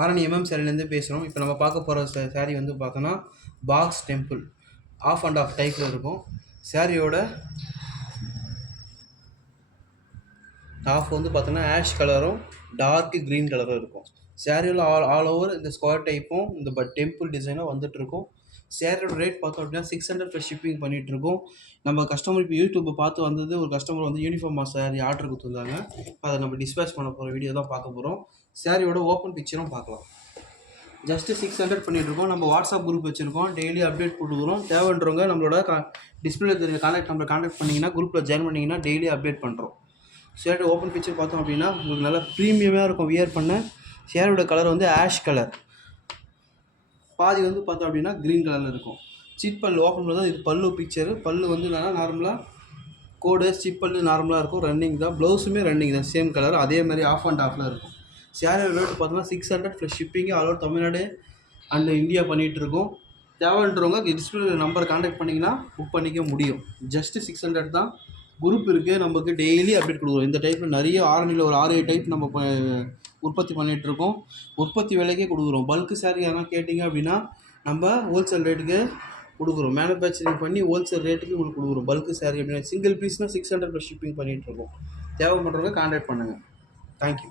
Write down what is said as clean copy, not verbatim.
ஆரணி சாரிலேருந்து பேசுகிறோம். இப்போ நம்ம பார்க்க போகிற சாரீ வந்து பார்த்தோன்னா box temple half and half டைப்பில் இருக்கும். சாரியோட டாப் வந்து பார்த்தோன்னா ஆஷ் கலரும் டார்க் க்ரீன் கலரும் இருக்கும். சாரியில் ஆல் ஓவர் இந்த ஸ்கொயர் டைப்பும் இந்த டெம்பிள் டிசைனும் வந்துட்டுருக்கும். சேரோட ரேட் பார்த்தோம் அப்படின்னா 600 ப்ளஸ் ஷிப்பிங் பண்ணிகிட்ருக்கோம். நம்ம கஸ்டமர் இப்போ யூடியூப்பை பார்த்து வந்தது ஒரு கஸ்டமர் வந்து யூனிஃபார்மாக சாரி ஆர்டர் கொடுத்துருந்தாங்க. அதை நம்ம டிஸ்பேச் பண்ண போகிற வீடியோ தான் பார்க்க போகிறோம். சாரியோட ஓப்பன் பிக்சரும் பார்க்கலாம். ஜஸ்ட்டு 600 பண்ணிகிட்ருக்கோம். நம்ம வாட்ஸ்அப் குரூப் வச்சுருக்கோம். டெய்லி அப்டேட் கொடுக்குறோம். தேவைன்றவங்க நம்மளோட டிஸ்பிளே தெரிய கான்டாக்ட் நம்பரை கான்டாக்ட் பண்ணிங்கன்னா குரூப்பில் ஜாயின் பண்ணிங்கன்னா டெய்லி அப்டேட் பண்ணுறோம். ஷேரோட ஓப்பன் பிக்சர் பார்த்தோம் அப்படின்னா உங்களுக்கு நல்லா ப்ரீமியமாக இருக்கும். வியர் பண்ண ஷேரோட கலர் வந்து ஆஷ் கலர், பாதி வந்து பார்த்தோம் அப்படின்னா க்ரீன் கலரில் இருக்கும். சிட் பல்லு ஓப்பன் பண்ணி தான் இது பல்லு பிக்சரு. பல்லு வந்து என்னன்னா நார்மலாக கோடு சிட் பல்லு நார்மலாக இருக்கும். ரன்னிங் தான். ப்ளவுஸுமே ரன்னிங் தான், சேம் கலர். அதே மாதிரி ஆஃப் அண்ட் ஆஃபில் இருக்கும். சேரோட ரேட் பார்த்தோன்னா 600 plus shipping all over Tamil Nadu and India பண்ணிகிட்ருக்கோம். தேவைன்றவங்க டிஸ்பிளே நம்பர் கான்டாக்ட் பண்ணிங்கன்னா புக் பண்ணிக்க முடியும். ஜஸ்ட்டு 600 தான். குரூப் இருக்குது, நமக்கு டெய்லி அப்டேட் கொடுக்குறோம். இந்த டைப்பில் நிறைய ஆரணியில் ஒரு 6-7 டைப் நம்ம உற்பத்தி பண்ணிகிட்ருக்கோம். உற்பத்தி விலைக்கே கொடுக்குறோம். பல்க்கு சாரீ யாரா கேட்டிங்க அப்படின்னா நம்ம ஹோல்சேல் ரேட்டுக்கு கொடுக்குறோம். மேனுஃபேக்சரிங் பண்ணி ஹோல்சேல் ரேட்டுக்கு உங்களுக்கு கொடுக்குறோம். பல்க்கு சாரீ அப்படின்னா சிங்கிள் பீஸ்னால் 600 ப்ளஸ் ஷிப்பிங் பண்ணிகிட்ருக்கோம். தேவைப்படுறவங்க கான்டாக்ட் பண்ணுங்கள். தேங்க்யூ.